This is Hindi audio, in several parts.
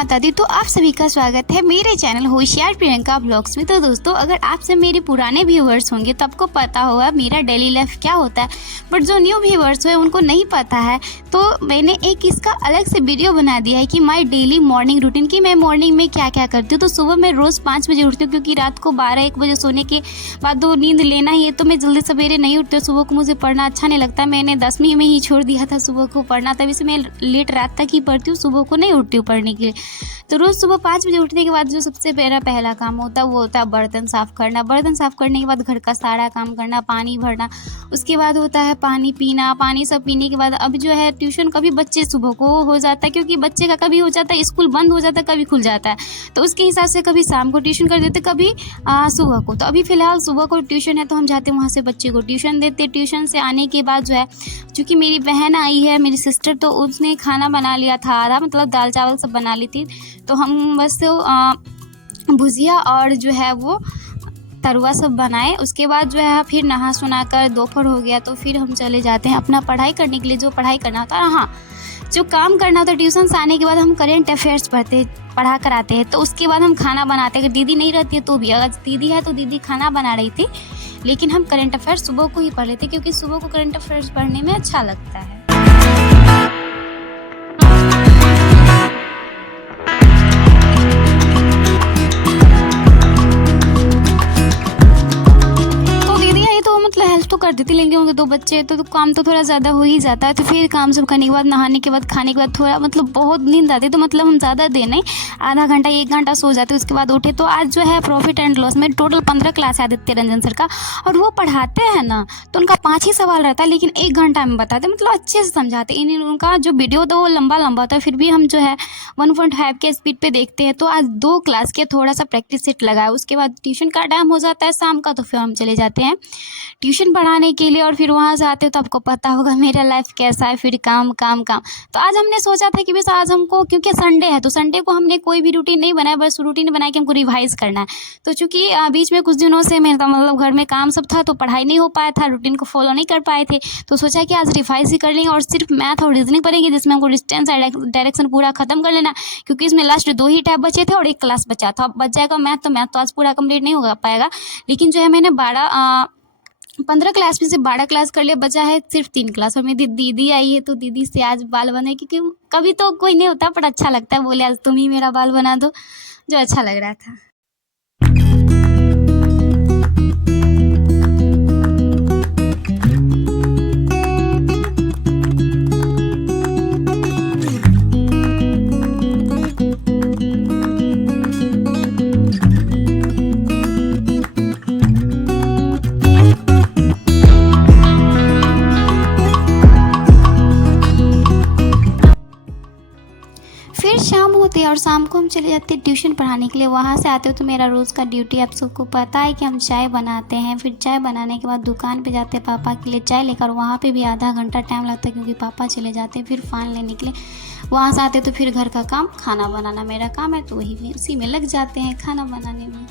माता दी। तो आप सभी का स्वागत है मेरे चैनल होशियार प्रियंका ब्लॉग्स में। तो दोस्तों, अगर आप सब मेरे पुराने व्यूवर्स होंगे तो आपको पता होगा मेरा डेली लाइफ क्या होता है, बट जो न्यू व्यूवर्स हैं उनको नहीं पता है। तो मैंने एक इसका अलग से वीडियो बना दिया है कि माई डेली मॉर्निंग रूटीन, कि मैं मॉर्निंग में क्या क्या करती हूँ। तो सुबह मैं रोज़ 5 बजे उठती हूँ, क्योंकि रात को 12-1 बजे सोने के बाद तो नींद लेना ही है। तो मैं जल्दी सवेरे नहीं उठती हूँ, सुबह को मुझे पढ़ना अच्छा नहीं लगता। मैंने 10वीं में ही छोड़ दिया था सुबह को पढ़ना, तभी से मैं लेट रात तक ही पढ़ती हूँ, सुबह को नहीं उठती हूँ पढ़ने के लिए। तो रोज़ सुबह 5 बजे उठने के बाद जो सबसे मेरा पहला काम होता है वो होता है बर्तन साफ़ करना। बर्तन साफ़ करने के बाद घर का सारा काम करना, पानी भरना, उसके बाद होता है पानी पीना। पानी सब पीने के बाद अब जो है ट्यूशन, कभी बच्चे सुबह को हो जाता है, क्योंकि बच्चे का कभी हो जाता है स्कूल बंद हो जाता है, कभी खुल जाता है, तो उसके हिसाब से कभी शाम को ट्यूशन कर देते, कभी सुबह को। तो अभी फ़िलहाल सुबह को ट्यूशन है तो हम जाते हैं वहाँ से बच्चे को ट्यूशन देते। ट्यूशन से आने के बाद जो है, चूँकि मेरी बहन आई है, मेरी सिस्टर, तो उसने खाना बना लिया था आधा, मतलब दाल चावल सब बना ली थी। तो हम बस भुजिया और जो है वो तरुआ सब बनाए। उसके बाद जो है फिर नहा सुना कर दोपहर हो गया, तो फिर हम चले जाते हैं अपना पढ़ाई करने के लिए, जो पढ़ाई करना होता है। हाँ, जो काम करना होता है, ट्यूशन से आने के बाद हम करेंट अफेयर्स पढ़ा कराते हैं। तो उसके बाद हम खाना बनाते हैं। अगर दीदी नहीं रहती है तो भी, अगर दीदी है तो दीदी खाना बना रही थी, लेकिन हम करेंट अफेयर्स सुबह को ही पढ़ लेते, क्योंकि सुबह को करेंट अफेयर्स पढ़ने में अच्छा लगता है। हेल्प तो कर देती, लेकिन उनके 2 बच्चे हैं तो काम तो थोड़ा ज़्यादा हो ही जाता है। तो फिर काम सब करने के बाद, नहाने के बाद, खाने के बाद थोड़ा बहुत नींद आती है। तो हम ज़्यादा देर नहीं, आधा घंटा 1 घंटा सो जाते, उसके बाद उठे। तो आज जो है प्रॉफिट एंड लॉस में टोटल 15 क्लास है आदित्य रंजन सर का, और वो पढ़ाते हैं ना, तो उनका 5 ही सवाल रहता है, लेकिन 1 घंटा में बताते, अच्छे से समझाते। उनका जो वीडियो होता है वो लंबा होता है, फिर भी हम जो है 1.5 के स्पीड पे देखते हैं। तो आज 2 क्लास के थोड़ा सा प्रैक्टिस सेट लगाया। उसके बाद ट्यूशन का टाइम हो जाता है शाम का, तो फिर हम चले जाते हैं ट्यूशन पढ़ाने के लिए। और फिर वहाँ से आते हो तो आपको पता होगा मेरा लाइफ कैसा है, फिर काम काम काम। तो आज हमने सोचा था कि बस आज हमको, क्योंकि संडे है, तो संडे को हमने कोई भी रूटीन नहीं बनाया, बस रूटीन बनाया कि हमको रिवाइज करना है। तो चूँकि बीच में कुछ दिनों से मेरा घर में काम सब था, तो पढ़ाई नहीं हो पाया था, रूटीन को फॉलो नहीं कर पाए थे। तो सोचा कि आज रिवाइज ही कर लेंगे, और सिर्फ मैथ और रीजनिंग पढ़ेंगे, जिसमें हमको डिस्टेंस डायरेक्शन पूरा खत्म कर लेना, क्योंकि इसमें लास्ट 2 ही टाइप बचे थे और 1 क्लास बचा था। अब बच जाएगा मैथ, तो मैथ तो आज पूरा कंप्लीट नहीं हो पाएगा। लेकिन जो है मैंने 15 क्लास में से 12 क्लास कर लिया, बचा है सिर्फ 3 क्लास। और मेरी दीदी आई है, तो दीदी से आज बाल बने, क्योंकि कभी तो कोई नहीं होता, पर अच्छा लगता है। बोले आज तुम ही मेरा बाल बना दो, जो अच्छा लग रहा था। फिर शाम होती है और शाम को हम चले जाते हैं ट्यूशन पढ़ाने के लिए। वहाँ से आते हो तो मेरा रोज़ का ड्यूटी आप सबको पता है कि हम चाय बनाते हैं। फिर चाय बनाने के बाद दुकान पे जाते हैं पापा के लिए चाय लेकर। वहाँ पे भी आधा घंटा टाइम लगता है, क्योंकि पापा चले जाते हैं फिर फ़ान लेने के लिए। वहाँ से आते तो फिर घर का काम, खाना बनाना मेरा काम है, तो वही उसी में लग जाते हैं, खाना बनाने में।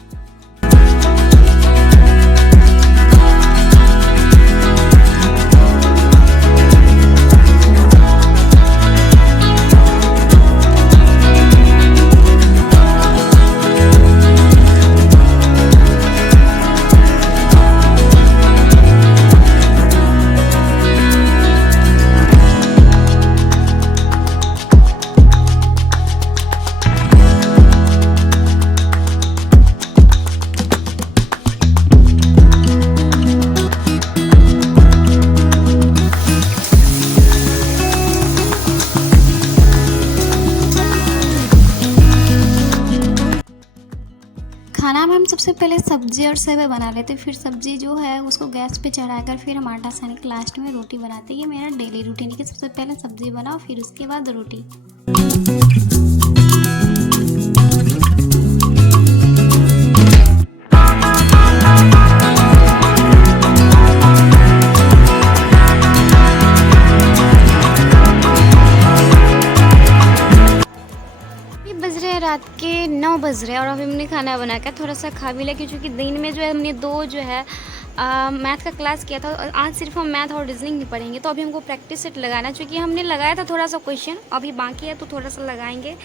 खाना में हम सबसे पहले सब्जी और सेवई बना लेते, फिर सब्जी जो है उसको गैस पे चढ़ाकर फिर हम आटा सान के लास्ट में रोटी बनाते। ये मेरा डेली रूटीन है कि सबसे पहले सब्जी बनाओ, फिर उसके बाद रोटी। रात के 9 बज रहे हैं और अभी हमने खाना बना कर थोड़ा सा खा भी लिया, क्योंकि दिन में जो है हमने 2 जो है मैथ का क्लास किया था। आज सिर्फ हम मैथ और रीजनिंग नहीं पढ़ेंगे, तो अभी हमको प्रैक्टिस सेट लगाना, क्योंकि हमने लगाया था थोड़ा सा क्वेश्चन, अभी बाकी है तो थोड़ा सा लगाएंगे।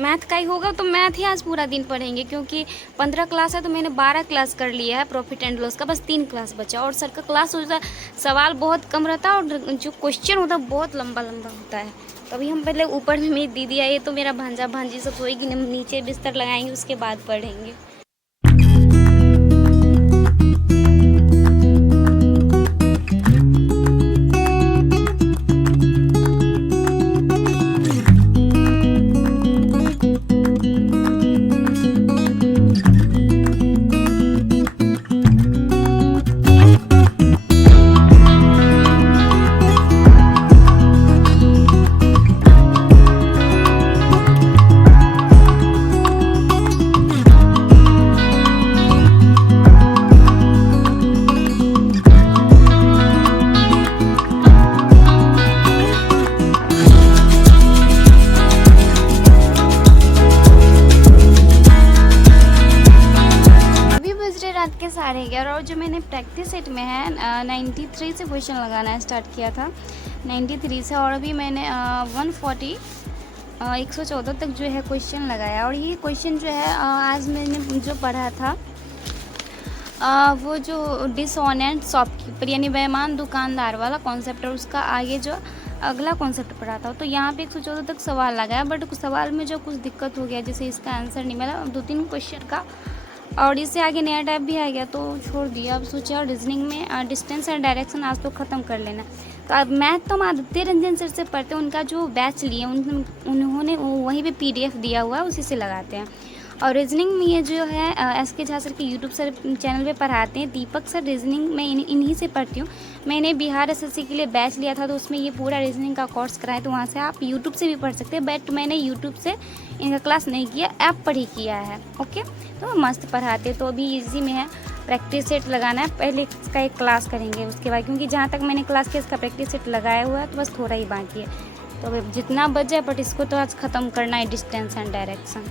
मैथ का ही होगा तो मैथ ही आज पूरा दिन पढ़ेंगे, क्योंकि 15 क्लास है तो मैंने 12 क्लास कर लिया है प्रॉफिट एंड लॉस का, बस 3 क्लास बचा। और सर का क्लास होता है, सवाल बहुत कम रहता है और जो क्वेश्चन होता है बहुत लंबा लंबा होता है। तो अभी हम पहले ऊपर में मेरी दीदी आई है तो मेरा भांजा भांजी सब सोएगी, हम नीचे बिस्तर लगाएंगे, उसके बाद पढ़ेंगे। रात के 11:30 और जो मैंने प्रैक्टिस सेट में है 93 से क्वेश्चन लगाना स्टार्ट किया था, 93 से, और अभी मैंने 140 114 तक जो है क्वेश्चन लगाया। और ये क्वेश्चन जो है आज मैंने जो पढ़ा था वो जो डिसऑनेस्ट शॉपकीपर यानी बेईमान दुकानदार वाला कॉन्सेप्ट है, उसका आगे जो अगला कॉन्सेप्ट पढ़ा था। तो यहाँ पे 114 तक सवाल लगाया, बट कुछ सवाल में जो कुछ दिक्कत हो गया, जैसे इसका आंसर नहीं मिला 2-3 क्वेश्चन का, और इससे आगे नया टाइप भी आ गया तो छोड़ दिया। अब सोचा और रीजनिंग में डिस्टेंस एंड डायरेक्शन आज तो ख़त्म कर लेना। तो अब मैथ तो हम आदित्य रंजन सर से पढ़ते हैं, उनका जो बैच लिए उन्होंने वहीं पे PDF दिया हुआ है, उसी से लगाते हैं। और रीजनिंग में ये जो है SK झा सर के यूट्यूब सर चैनल पे पढ़ाते हैं, दीपक सर रीजनिंग मैं इन्हीं से पढ़ती हूँ। मैंने बिहार SSC के लिए बैच लिया था तो उसमें ये पूरा रीजनिंग का कोर्स कराया, तो वहाँ से आप यूट्यूब से भी पढ़ सकते हैं, बट मैंने यूट्यूब से इनका क्लास नहीं किया, ऐप पर ही किया है। ओके, तो मस्त पढ़ाते। तो अभी इजी में है, प्रैक्टिस सेट लगाना है, पहले इसका एक क्लास करेंगे उसके बाद, क्योंकि जहाँ तक मैंने क्लास किया इसका प्रैक्टिस सेट लगाया हुआ है तो बस थोड़ा ही बाकी है। तो अब जितना बच जाए, बट इसको तो आज ख़त्म करना है डिस्टेंस एंड डायरेक्शन।